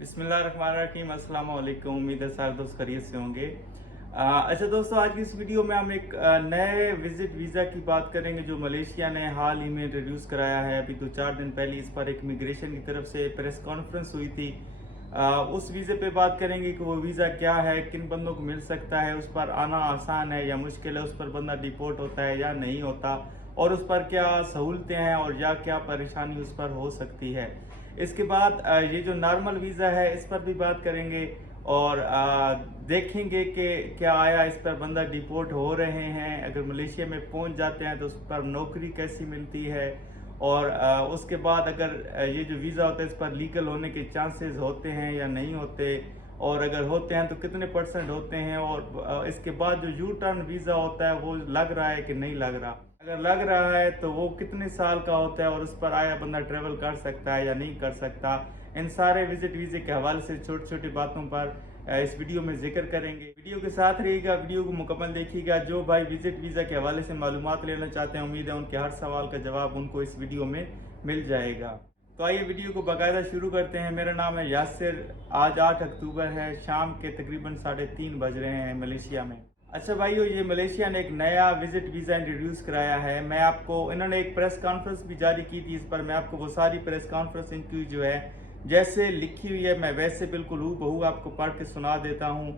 बिस्मिल्लाहिर्रहमानिर्रहीम, अस्सलाम वालेकुम। उम्मीद है सारे दोस्त खैरियत से होंगे। अच्छा दोस्तों, आज की इस वीडियो में हम एक नए विजिट वीज़ा की बात करेंगे जो मलेशिया ने हाल ही में इंट्रोड्यूस कराया है। अभी 2-4 दिन पहले इस पर एक इमिग्रेशन की तरफ से प्रेस कॉन्फ्रेंस हुई थी। उस वीज़े पे बात करेंगे कि वो वीज़ा क्या है, किन बंदों को मिल सकता है, उस पर आना आसान है या मुश्किल है, उस पर बंदा डिपोर्ट होता है या नहीं होता, और उस पर क्या सहूलतें हैं और या क्या परेशानी उस पर हो सकती है। इसके बाद ये जो नॉर्मल वीज़ा है इस पर भी बात करेंगे और देखेंगे कि क्या आया इस पर बंदा डिपोर्ट हो रहे हैं, अगर मलेशिया में पहुंच जाते हैं तो उस पर नौकरी कैसी मिलती है, और उसके बाद अगर ये जो वीज़ा होता है इस पर लीगल होने के चांसेस होते हैं या नहीं होते, और अगर होते हैं तो कितने % होते हैं, और इसके बाद जो यू टर्न वीज़ा होता है वो लग रहा है कि नहीं लग रहा, अगर लग रहा है तो वो कितने साल का होता है और उस पर आया बंदा ट्रेवल कर सकता है या नहीं कर सकता। इन सारे विजिट वीज़े के हवाले से छोटी छोटी बातों पर इस वीडियो में जिक्र करेंगे। वीडियो के साथ रहिएगा, वीडियो को मुकम्मल देखिएगा। जो भाई विजिट वीज़ा के हवाले से मालूमात लेना चाहते हैं, उम्मीद है उनके हर सवाल का जवाब उनको इस वीडियो में मिल जाएगा। तो आइए वीडियो को बाकायदा शुरू करते हैं। मेरा नाम है यासिर। आज 8 अक्टूबर है, शाम के तकरीबन 3:30 बज रहे हैं मलेशिया में। अच्छा भाइयों, ये मलेशिया ने एक नया विजिट वीज़ा इंट्रोड्यूस कराया है। मैं आपको, इन्होंने एक प्रेस कॉन्फ्रेंस भी जारी की थी, इस पर मैं आपको वो सारी प्रेस कॉन्फ्रेंस इनकी जो है जैसे लिखी हुई है मैं वैसे बिल्कुल हूबहू आपको पढ़ के सुना देता हूँ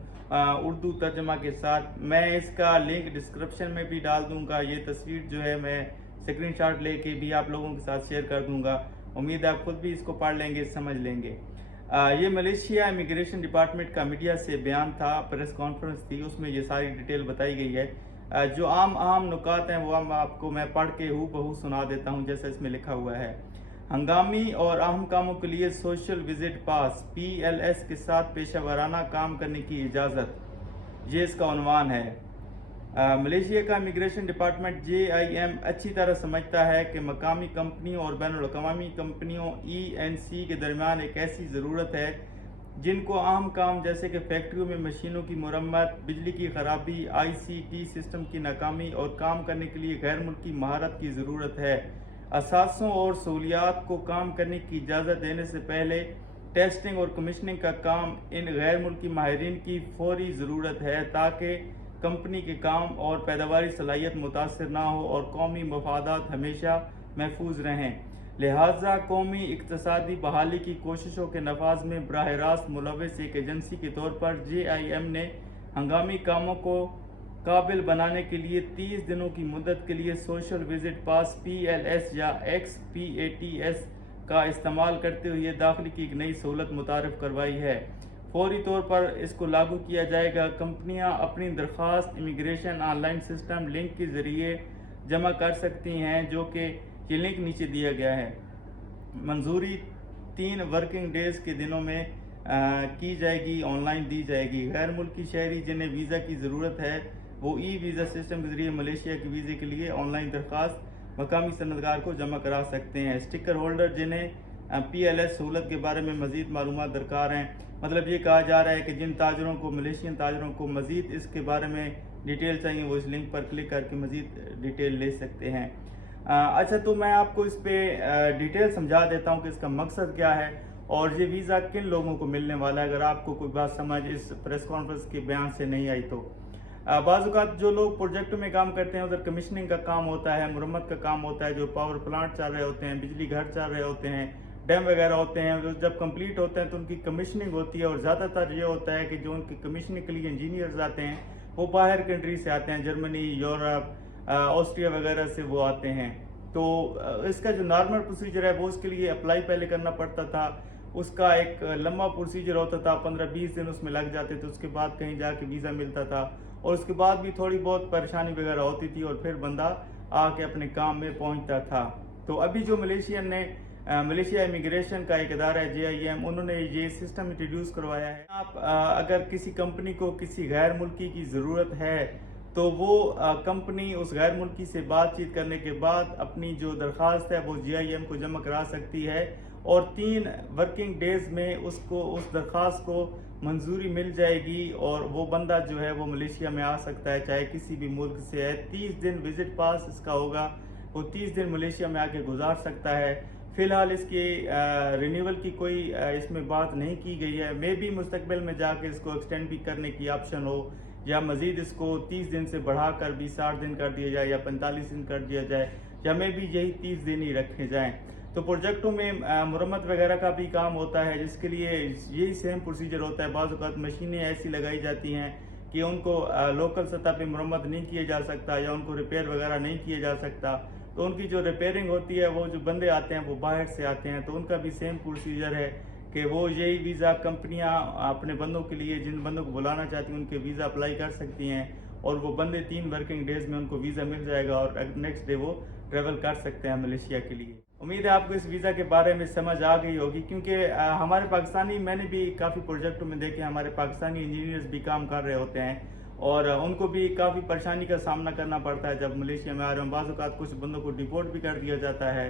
उर्दू तर्जमा के साथ। मैं इसका लिंक डिस्क्रिप्शन में भी डाल दूंगा। ये तस्वीर जो है मैं स्क्रीनशॉट लेके भी आप लोगों के साथ शेयर कर दूंगा। उम्मीद है आप खुद भी इसको पढ़ लेंगे, समझ लेंगे। ये मलेशिया इमिग्रेशन डिपार्टमेंट का मीडिया से बयान था, प्रेस कॉन्फ्रेंस थी, उसमें ये सारी डिटेल बताई गई है। जो आम नुकात हैं वो आपको मैं पढ़ के हूबहू सुना देता हूँ जैसा इसमें लिखा हुआ है। हंगामी और अहम कामों के लिए सोशल विजिट पास PLS के साथ पेशा वराना काम करने की इजाज़त, ये इसका उन्वान है। मलेशिया का इमिग्रेशन डिपार्टमेंट JIM अच्छी तरह समझता है कि मकामी कंपनियों और बैनुल-अक़वामी कंपनियों ENC के दरमियान एक ऐसी ज़रूरत है जिनको आम काम जैसे कि फैक्ट्रियों में मशीनों की मुरम्मत, बिजली की खराबी, ICT सिस्टम की नाकामी और काम करने के लिए गैर मुल्की महारत की ज़रूरत है। असासों और सहूलियात को काम करने की इजाज़त देने से पहले टेस्टिंग और कमीशनिंग का काम इन गैर मुल्की माहिरीन की फौरी ज़रूरत है ताकि कंपनी के काम और पैदावारी सलाहियत मुतासर ना हो और कौमी मफादात हमेशा महफूज रहें। लिहाजा कौमी इक्तसादी बहाली की कोशिशों के नफाज में बराह रास्त मुलव्वस एक एजेंसी के तौर पर JIM ने हंगामी कामों को काबिल बनाने के लिए 30 दिनों की मुद्दत के लिए सोशल विजिट पास PLS या XPATS का इस्तेमाल करते हुए दाखिले की एक नई सहूलत मुतारफ़ करवाई है। फौरी तौर पर इसको लागू किया जाएगा। कंपनियां अपनी दरख्वास्त इमिग्रेशन ऑनलाइन सिस्टम लिंक के ज़रिए जमा कर सकती हैं, जो कि ये लिंक नीचे दिया गया है। मंजूरी 3 वर्किंग डेज़ के दिनों में की जाएगी, ऑनलाइन दी जाएगी। गैर मुल्की शहरी जिन्हें वीज़ा की ज़रूरत है वो वीज़ा सिस्टम के ज़रिए मलेशिया के वीज़े के लिए ऑनलाइन दरख्वास्त मकामी सनदगार को जमा करा सकते हैं। स्टिकर होल्डर जिन्हें PLS सहूलत के बारे में मज़ीद मालूमात दरकार हैं, मतलब ये कहा जा रहा है कि जिन ताजरों को, मलेशियन ताजरों को मज़ीद इसके बारे में डिटेल चाहिए वो इस लिंक पर क्लिक करके मज़ीद डिटेल ले सकते हैं। अच्छा, तो मैं आपको इस पर डिटेल समझा देता हूँ कि इसका मकसद क्या है और ये वीज़ा किन लोगों को मिलने वाला है, अगर आपको कोई बात समझ इस प्रेस कॉन्फ्रेंस के बयान से नहीं आई तो। बाज़ जो लोग प्रोजेक्ट में काम करते हैं उधर कमीशनिंग का काम होता है, मुरम्मत का काम होता है, जो पावर प्लांट चल रहे होते हैं, बिजली घर चल रहे होते हैं, डैम वगैरह होते हैं, जो जब कंप्लीट होते हैं तो उनकी कमीशनिंग होती है। और ज़्यादातर ये होता है कि जो उनकी कमीशनिंग के लिए इंजीनियर्स आते हैं वो बाहर कंट्री से आते हैं, जर्मनी, यूरोप, ऑस्ट्रिया वगैरह से वो आते हैं। तो इसका जो नॉर्मल प्रोसीजर है वो उसके लिए अप्लाई पहले करना पड़ता था, उसका एक लंबा प्रोसीजर होता था, 15-20 दिन उसमें लग जाते थे, उसके बाद कहीं जाके वीज़ा मिलता था और उसके बाद भी थोड़ी बहुत परेशानी वगैरह होती थी और फिर बंदा आके अपने काम में पहुंचता था। तो अभी जो मलेशिया इमिग्रेशन का एक इदारा है JIM, उन्होंने ये सिस्टम इंट्रोड्यूस करवाया है। आप अगर किसी कंपनी को किसी गैर मुल्की की ज़रूरत है तो वो कंपनी उस गैर मुल्की से बातचीत करने के बाद अपनी जो दरख्वास्त है वो JIM को जमा करा सकती है और 3 वर्किंग डेज़ में उसको उस दरख्वास्त को मंजूरी मिल जाएगी और वो बंदा जो है वो मलेशिया में आ सकता है, चाहे किसी भी मुल्क से है। 30 दिन विजिट पास इसका होगा, वो 30 दिन मलेशिया में आके गुजार सकता है। फ़िलहाल इसकी रिन्यूअल की कोई इसमें बात नहीं की गई है। मे बी मुस्तकबिल में जाके इसको एक्सटेंड भी करने की ऑप्शन हो, या मज़ीद इसको 30 दिन से बढ़ाकर भी 60 दिन कर दिया जाए, या 45 दिन कर दिया जाए, या मे बी यही 30 दिन ही रखे जाएँ। तो प्रोजेक्टों में मुरम्मत वगैरह का भी काम होता है, जिसके लिए यही सेम प्रोसीजर होता है। बाज़ औक़ात मशीनें ऐसी लगाई जाती हैं कि उनको लोकल सतह पे मुरम्मत नहीं किया जा सकता, या उनको रिपेयर वगैरह नहीं किया जा सकता। तो उनकी जो रिपेयरिंग होती है, वो जो बंदे आते हैं वो बाहर से आते हैं, तो उनका भी सेम प्रोसीजर है कि वो यही वीज़ा कंपनियां अपने बंदों के लिए, जिन बंदों को बुलाना चाहती हैं उनके वीज़ा अप्लाई कर सकती हैं, और वो बंदे 3 वर्किंग डेज़ में उनको वीज़ा मिल जाएगा और नेक्स्ट डे वो ट्रैवल कर सकते हैं मलेशिया के लिए। उम्मीद है आपको इस वीज़ा के बारे में समझ आ गई होगी, क्योंकि हमारे पाकिस्तानी, मैंने भी काफ़ी प्रोजेक्टों में देखे, हमारे पाकिस्तानी इंजीनियर्स भी काम कर रहे होते हैं, और उनको भी काफ़ी परेशानी का सामना करना पड़ता है जब मलेशिया में आ रहे हैं। बाज़ औक़ात कुछ बंदों को डिपोर्ट भी कर दिया जाता है,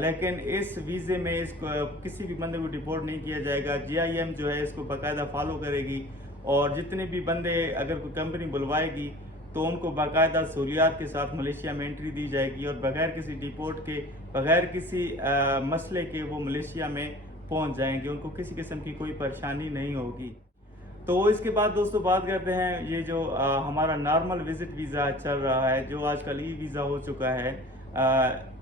लेकिन इस वीज़े में इसको किसी भी बंदे को डिपोर्ट नहीं किया जाएगा। GIM जो है इसको बाकायदा फॉलो करेगी, और जितने भी बंदे अगर कोई कंपनी बुलवाएगी तो उनको बाकायदा सहूलियात के साथ मलेशिया में एंट्री दी जाएगी, और बगैर किसी डिपोर्ट के, बगैर किसी मसले के वो मलेशिया में पहुंच जाएंगे, उनको किसी किस्म की कोई परेशानी नहीं होगी। तो इसके बाद दोस्तों बात करते हैं ये जो हमारा नॉर्मल विजिट वीज़ा चल रहा है, जो आजकल ई वीज़ा हो चुका है।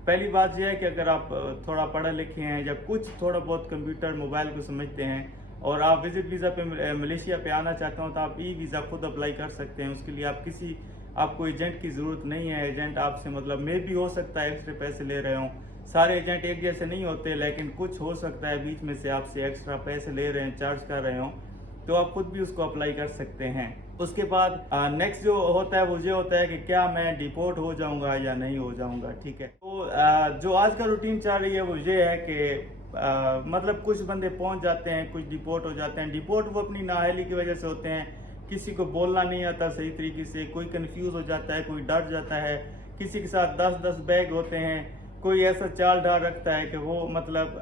पहली बात यह है कि अगर आप थोड़ा पढ़े लिखे हैं, या कुछ थोड़ा बहुत कंप्यूटर मोबाइल को समझते हैं, और आप विजिट वीज़ा पे मलेशिया पे आना चाहते हो, तो आप ई वीज़ा खुद अप्लाई कर सकते हैं। उसके लिए आपको एजेंट की ज़रूरत नहीं है। एजेंट आपसे मतलब मे भी हो सकता है एक्स्ट्रा पैसे ले रहे हों, सारे एजेंट एक जैसे नहीं होते, लेकिन कुछ हो सकता है बीच में से आपसे एक्स्ट्रा पैसे ले रहे हैं, चार्ज कर रहे हों, तो आप खुद भी उसको अप्लाई कर सकते हैं। उसके बाद नेक्स्ट जो होता है वो ये होता है कि क्या मैं डिपोर्ट हो जाऊंगा या नहीं हो जाऊंगा, ठीक है। तो जो आज का रूटीन चल रही है वो ये है कि मतलब कुछ बंदे पहुंच जाते हैं, कुछ डिपोर्ट हो जाते हैं। डिपोर्ट वो अपनी नाअहली की वजह से होते हैं, किसी को बोलना नहीं आता सही तरीके से, कोई कंफ्यूज हो जाता है, कोई डर जाता है, किसी के साथ 10-10 बैग होते हैं, कोई ऐसा चाल डाल रखता है कि वो मतलब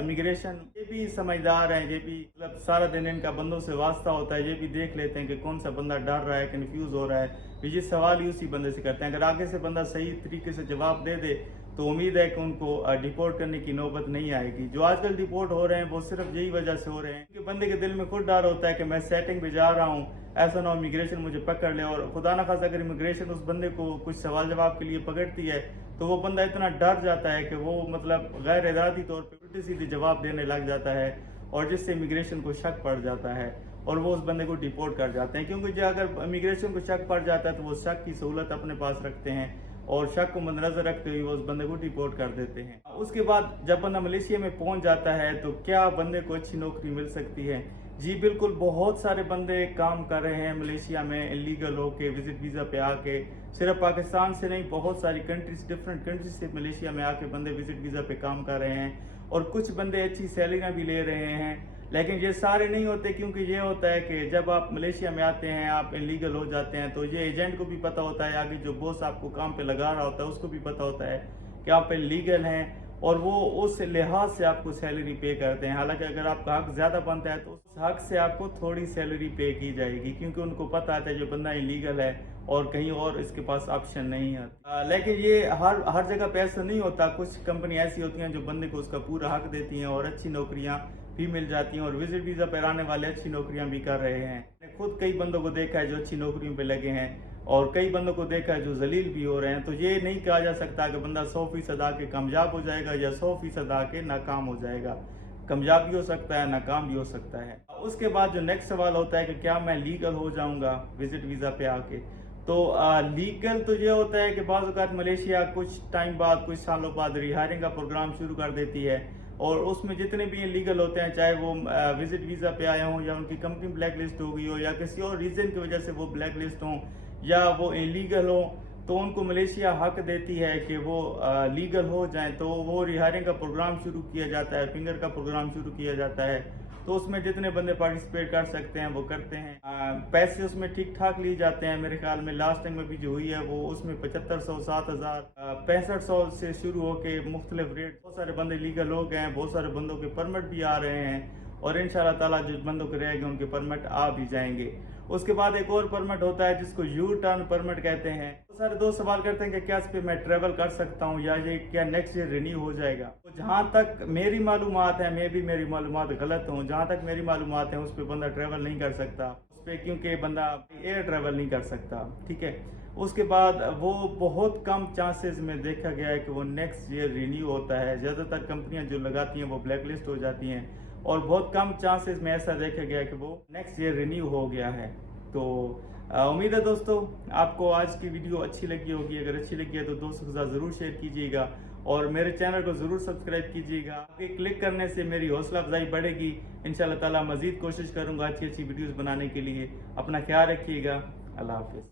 इमिग्रेशन ये भी समझदार हैं, ये भी मतलब सारा दिन इनका बंदों से वास्ता होता है, ये भी देख लेते हैं कि कौन सा बंदा डर रहा है, कंफ्यूज हो रहा है, ये सवाल ही उसी बंदे से करते हैं। अगर आगे से बंदा सही तरीके से जवाब दे दे तो उम्मीद है कि उनको डिपोर्ट करने की नौबत नहीं आएगी। जो आजकल डिपोर्ट हो रहे हैं वो सिर्फ यही वजह से हो रहे हैं कि बंदे के दिल में खुद डर होता है कि मैं सेटिंग पे जा रहा हूँ, ऐसा ना हो इमिग्रेशन मुझे पकड़ ले, और खुदा ना खासा अगर इमिग्रेशन उस बंदे को कुछ सवाल जवाब के लिए पकड़ती है तो वो बंदा इतना डर जाता है कि वो मतलब गैर इरादी तौर पर उल्टे सीधे जवाब देने लग जाता है, और जिससे इमिग्रेशन को शक पड़ जाता है और वो उस बंदे को डिपोर्ट कर जाते हैं। क्योंकि जो अगर इमिग्रेशन को शक पड़ जाता है तो वो शक की सहूलत अपने पास रखते हैं, और शक को मद्देनजर रखते हुए उस बंदे को डिपोर्ट कर देते हैं। उसके बाद जब बंदा मलेशिया में पहुंच जाता है तो क्या बंदे को अच्छी नौकरी मिल सकती है? जी बिल्कुल, बहुत सारे बंदे काम कर रहे हैं मलेशिया में इलीगल होके, विजिट वीज़ा पे आके। सिर्फ पाकिस्तान से नहीं, बहुत सारी कंट्रीज, डिफरेंट कंट्रीज से मलेशिया में आके बंदे विजिट वीज़ा पे काम कर रहे हैं, और कुछ बंदे अच्छी सैलरियाँ भी ले रहे हैं। लेकिन ये सारे नहीं होते, क्योंकि ये होता है कि जब आप मलेशिया में आते हैं, आप इलीगल हो जाते हैं, तो ये एजेंट को भी पता होता है, आगे जो बॉस आपको काम पे लगा रहा होता है उसको भी पता होता है कि आप इलीगल हैं, और वो उस लिहाज से आपको सैलरी पे करते हैं। हालांकि अगर आपका हक ज़्यादा बनता है तो उस हक से आपको थोड़ी सैलरी पे की जाएगी, क्योंकि उनको पता है जो बंदा इलीगल है और कहीं और इसके पास ऑप्शन नहीं है। लेकिन ये हर जगह पे ऐसा नहीं होता। कुछ कंपनी ऐसी होती हैं जो बंदे को उसका पूरा हक देती हैं और अच्छी नौकरियां भी मिल जाती हैं, और विजिट वीज़ा पर आने वाले अच्छी नौकरियां भी कर रहे हैं। मैंने खुद कई बंदों को देखा है जो अच्छी नौकरियों पे लगे हैं, और कई बंदों को देखा है जो जलील भी हो रहे हैं। तो ये नहीं कहा जा सकता कि बंदा 100% आके कामयाब हो जाएगा या 100% आके नाकाम हो जाएगा। कामयाब भी हो सकता है, नाकाम भी हो सकता है। उसके बाद जो नेक्स्ट सवाल होता है कि क्या मैं लीगल हो जाऊंगा विजिट वीज़ा पे आके? तो लीगल तो ये होता है कि बाज़ औक़ात मलेशिया कुछ टाइम बाद, कुछ सालों बाद रिहायरिंग का प्रोग्राम शुरू कर देती है, और उसमें जितने भी लीगल होते हैं, चाहे वो विजिट वीज़ा पे आए हों, या उनकी कंपनी ब्लैक लिस्ट हो गई हो, या किसी और रीज़न की वजह से वो ब्लैक लिस्ट हों, या वो इलीगल हो, तो उनको मलेशिया हक देती है कि वो लीगल हो जाएं। तो वो रिहायरिंग का प्रोग्राम शुरू किया जाता है, फिंगर का प्रोग्राम शुरू किया जाता है। तो उसमें जितने बंदे पार्टिसिपेट कर सकते हैं वो करते हैं। पैसे उसमें ठीक ठाक लिए जाते हैं। मेरे ख्याल में लास्ट टाइम में भी जो हुई है वो उसमें 7500, 7000, 6500 से शुरू होके मुख्तलिफ रेट। बहुत सारे बंदे लीगल हो गए हैं, बहुत सारे बंदों के परमिट भी आ रहे हैं, और इंशाल्लाह ताला जो बंदों के रहेंगे उनके परमिट आ भी जाएंगे। उसके बाद एक और परमिट होता है जिसको यू टर्न परमिट कहते हैं। तो सारे दोस्त सवाल करते हैं कि क्या इस पे मैं ट्रेवल कर सकता हूँ या ये क्या नेक्स्ट ईयर रिन्यू हो जाएगा। तो जहाँ तक मेरी मालूमात है, मैं भी मेरी मालूमात गलत हूँ, जहाँ तक मेरी मालूमात है उस पर बंदा ट्रेवल नहीं कर सकता उस पर, क्योंकि बंदा एयर ट्रेवल नहीं कर सकता। ठीक है, उसके बाद वो बहुत कम चांसेस में देखा गया है कि वो नेक्स्ट ईयर रिन्यू होता है। ज़्यादातर कंपनियां जो लगाती हैं वो ब्लैक लिस्ट हो जाती हैं और बहुत कम चांसेस में ऐसा देखा गया है कि वो नेक्स्ट ईयर रिन्यू हो गया है। तो उम्मीद है दोस्तों आपको आज की वीडियो अच्छी लगी होगी। अगर अच्छी लगी है तो दोस्तों के साथ ज़रूर शेयर कीजिएगा और मेरे चैनल को ज़रूर सब्सक्राइब कीजिएगा। आपके क्लिक करने से मेरी हौसला अफजाई बढ़ेगी। इंशाल्लाह ताला मज़ीद कोशिश करूँगा अच्छी अच्छी वीडियोज़ बनाने के लिए। अपना ख्याल रखिएगा। अल्लाह हाफिज़।